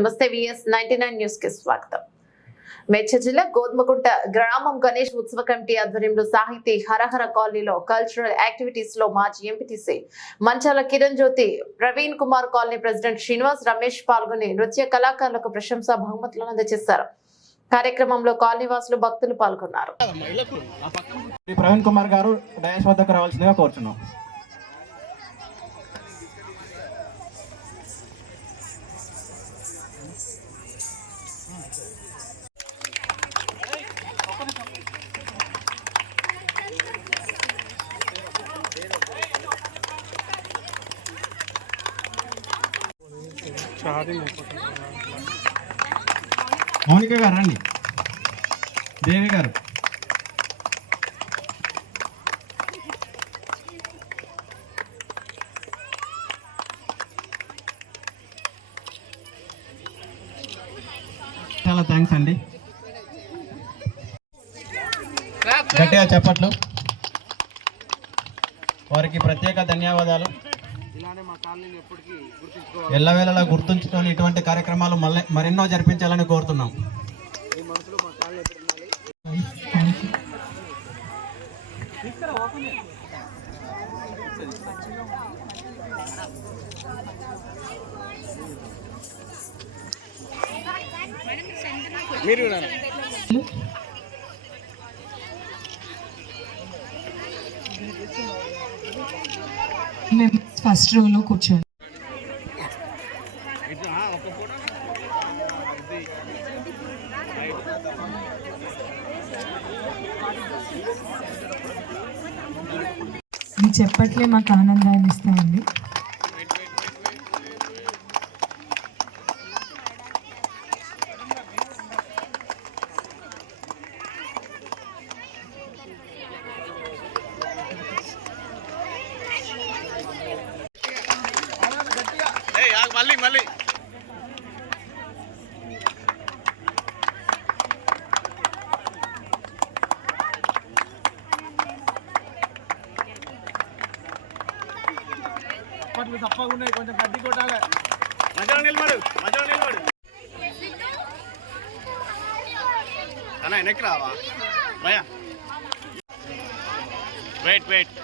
నమస్తే VS 99 news కి స్వాగతం. మేడ్చల్ జిల్లా గోధుమకుంట గ్రామం గణేష్ ఉత్సవ కమిటీ ఆధ్వర్యంలో సాహితీ హరహర కాలనీలో కల్చరల్ యాక్టివిటీస్ లో మాజీ ఎంపీటీసీ మంచాల కిరణ్ జ్యోతి, ప్రవీణ్ కుమార్ కాలనీ ప్రెసిడెంట్ శ్రీనివాస్ రమేష్ పాల్గొని నృత్య కళాకారులకు ప్రశంసా బహుమతులను అందజేశారు. కార్యక్రమంలో కాలనీవాసులు భక్తులు పాల్గొన్నారు. ప్రవీణ్ కుమార్ గారు డయాస్ వద్దకు రావాల్సిందిగా కోరుచున్నాం. మౌనిక గారు రండి, దేవి గారు. చాలా థ్యాంక్స్ అండి, గట్టిగా చెప్పట్లు. వారికి ప్రత్యేక ధన్యవాదాలు. ఎల్లవేళలా గుర్తుంచుకొని ఇటువంటి కార్యక్రమాలు మరెన్నో జరిపించాలని కోరుతున్నాం. మేము ఫస్ట్ రోలో కూర్చోండి. మీ చెప్పట్లే మాకు ఆనందాన్ని ఇస్తాయండి. మళ్ళీ తప్పగా ఉన్నాయి, కొంచెం గడ్డి కొట్టాలి. మధ్యలో నిలబడు అన్న, వెనక్కి రావా భయా. వెయిట్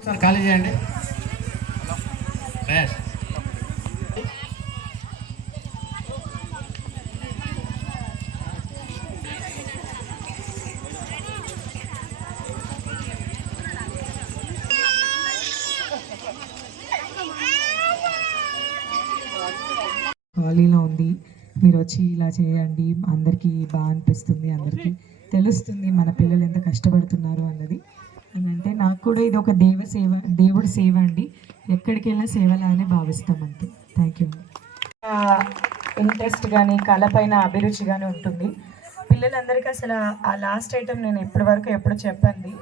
సార్ ఖాళీ చేయండి. ఖాళీలో ఉంది, మీరు వచ్చి ఇలా చేయండి, అందరికీ బాగా అనిపిస్తుంది, అందరికీ తెలుస్తుంది మన పిల్లలు ఎంత కష్టపడుతున్నారు అన్నది. అని అంటే నాకు కూడా ఇది ఒక దేవుడి సేవ అండి. ఎక్కడికి వెళ్ళినా సేవలానే భావిస్తాం అంతే. Thank you. ఇంట్రెస్ట్ కానీ కళ పైన అభిరుచి కానీ ఉంటుంది. పిల్లలందరికీ అసలు ఆ లాస్ట్ ఐటమ్ నేను ఎప్పుడు చెప్పండి.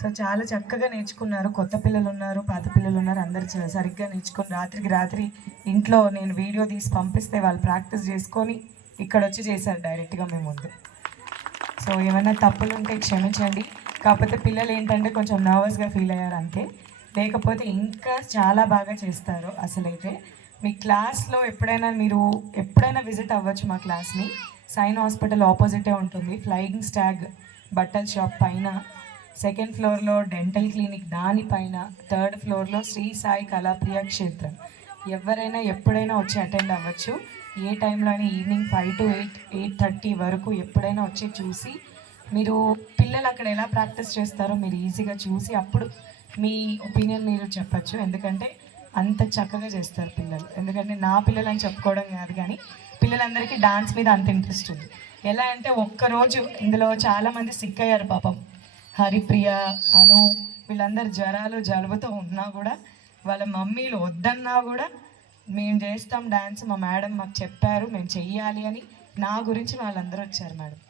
సో చాలా చక్కగా నేర్చుకున్నారు. కొత్త పిల్లలు ఉన్నారు, పాత పిల్లలు ఉన్నారు, అందరు సరిగ్గా నేర్చుకొని రాత్రికి రాత్రి ఇంట్లో నేను వీడియో తీసి పంపిస్తే వాళ్ళు ప్రాక్టీస్ చేసుకొని ఇక్కడ వచ్చి చేశారు డైరెక్ట్గా మేము ముందు. సో ఏమైనా తప్పులు ఉంటే క్షమించండి. కాకపోతే పిల్లలు ఏంటంటే కొంచెం నర్వస్గా ఫీల్ అయ్యారు అంతే. లేకపోతే ఇంకా చాలా బాగా చేస్తారు. అసలైతే మీ క్లాస్లో ఎప్పుడైనా విజిట్ అవ్వచ్చు మా క్లాస్ని. సైన్ హాస్పిటల్ ఆపోజిటే ఉంటుంది. ఫ్లయింగ్ స్టాగ్ బట్టల షాప్ పైన, సెకండ్ ఫ్లోర్లో డెంటల్ క్లినిక్ దానిపైన, థర్డ్ ఫ్లోర్లో శ్రీ సాయి కళాప్రియ క్షేత్రం. ఎవరైనా ఎప్పుడైనా వచ్చి అటెండ్ అవ్వచ్చు. ఏ టైంలో అయినా ఈవినింగ్ 5 to 8:30 వరకు ఎప్పుడైనా వచ్చి చూసి మీరు పిల్లలు అక్కడ ఎలా ప్రాక్టీస్ చేస్తారో మీరు ఈజీగా చూసి అప్పుడు మీ ఒపీనియన్ మీరు చెప్పచ్చు. ఎందుకంటే అంత చక్కగా చేస్తారు పిల్లలు. ఎందుకంటే నా పిల్లలు అని చెప్పుకోవడం కాదు, కానీ పిల్లలందరికీ డాన్స్ మీద అంత ఇంట్రెస్ట్ ఉంది. ఎలా అంటే ఒక్కరోజు ఇందులో చాలామంది సిక్ అయ్యారు పాపం. హరిప్రియ, అను వీళ్ళందరూ జ్వరాలు జలుబుతో ఉన్నా కూడా వాళ్ళ మమ్మీలు వద్దన్నా కూడా మేము చేస్తాం డ్యాన్స్, మా మేడం మాకు చెప్పారు మేము చెయ్యాలి అని. నా గురించి వాళ్ళందరూ వచ్చారు మేడం.